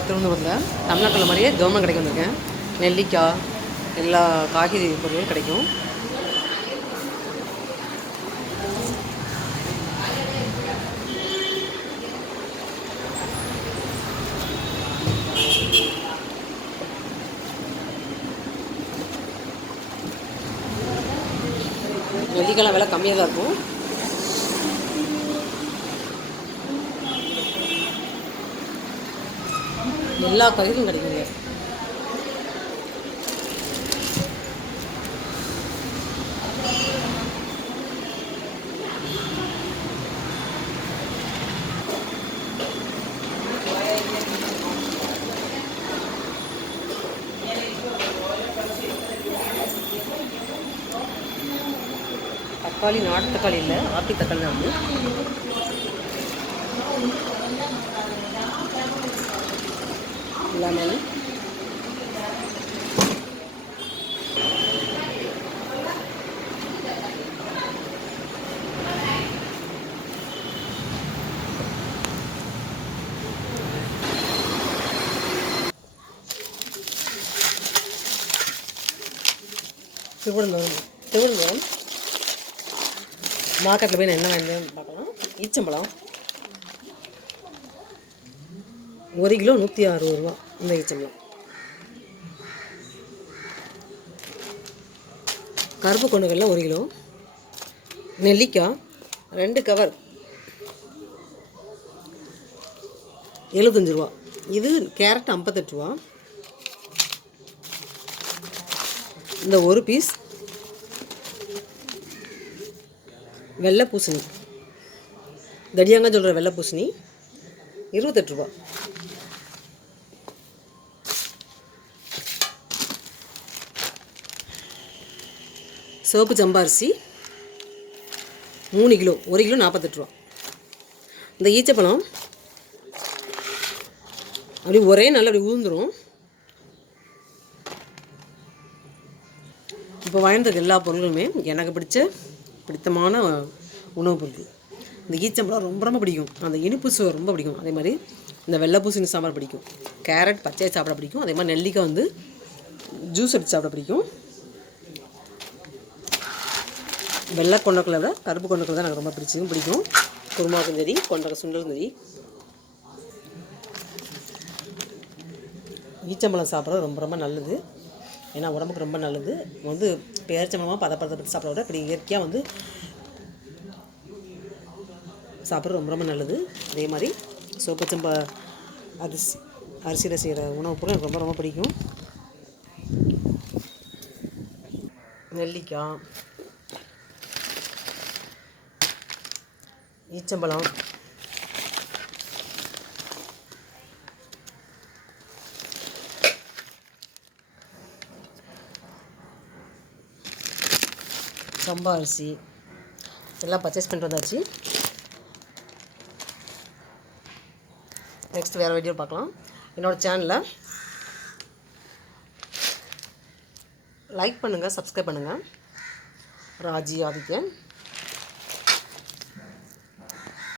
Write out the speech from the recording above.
திருவனந்தபுரத்தில் தமிழ்நாட்டில் மாதிரியே கவர்மெண்ட் கடைக்கு வந்திருக்கேன். நெல்லிக்காய் எல்லா காய்கறி பொருட்களும் கிடைக்கும். நெல்லிக்காய்லாம் விலை கம்மியாக தான் இருக்கும். எல்லா காய்கறியும் கிடைக்குங்க. தக்காளி நாட்டு தக்காளி இல்லை, ஆப்பிள் தக்காளி தான் வந்து லெமன், திருவனந்தபுரம் மார்க்கெட்டில் போய் நான் என்ன வாங்கினேன்னு பார்க்கலாம். ஈச்சம்பழம் 1 கிலோ 160 ரூபா. இந்த ஈச்சம்பழம் கருப்பு கொண்டுகளில் 1 கிலோ. நெல்லிக்காய் 2 கவர் 75 ரூபா. இது கேரட் 58 ரூபா. இந்த ஒரு பீஸ் வெள்ளை பூசணி, தடியாங்க சொல்கிற வெள்ளை பூசணி 28 ரூபா. சிவப்பு சம்பாரிசி 3 கிலோ 1 கிலோ 48 ரூபா. இந்த ஈச்சப்பழம் அப்படி ஒரே நாள் அப்படி ஊந்துடும். இப்போ வாங்கிட்டு எல்லா பொருளுமே எனக்கு பிடித்தமான உணவுப் பொருள். இந்த ஈச்சம்பழம் ரொம்ப ரொம்ப பிடிக்கும். அந்த இனிப்பு சுவை ரொம்ப பிடிக்கும். அதே மாதிரி இந்த வெள்ளை பூசணி சாம்பார் பிடிக்கும். கேரட் பச்சை சாப்பிட பிடிக்கும். அதே மாதிரி நெல்லிக்காய் வந்து ஜூஸ் எடுத்து சாப்பிட பிடிக்கும். வெள்ளை கொண்டக்கடலை விட கருப்பு கொண்டக்கடலை தான் எனக்கு ரொம்ப பிடிக்கும். குருமாக்கும் சரி, கொண்டக்கடலை சுண்டலும் சரி. ஈச்சம்பழம் சாப்பிட்றது ரொம்ப ரொம்ப நல்லது. ஏன்னா உடம்புக்கு ரொம்ப நல்லது. வந்து பேரிச்சம்பழமாக பதப்படுத்தி சாப்பிட்றத விட இப்படி இயற்கையாக வந்து சாப்பிட்றது ரொம்ப ரொம்ப நல்லது. அதே மாதிரி சோப்பச்சம்பா அரிசியில் செய்கிற உணவுப் பொருள் எனக்கு ரொம்ப ரொம்ப பிடிக்கும். நெல்லிக்காய், ஈச்சம்பழம், சம்பா அரிசி எல்லாம் பர்ச்சேஸ் பண்ணிட்டு வந்தாச்சு. நெக்ஸ்ட் வேறு வீடியோ பார்க்கலாம். என்னோடய சேனலை லைக் பண்ணுங்கள், சப்ஸ்கிரைப் பண்ணுங்கள். ராஜி ஆதித்யன்.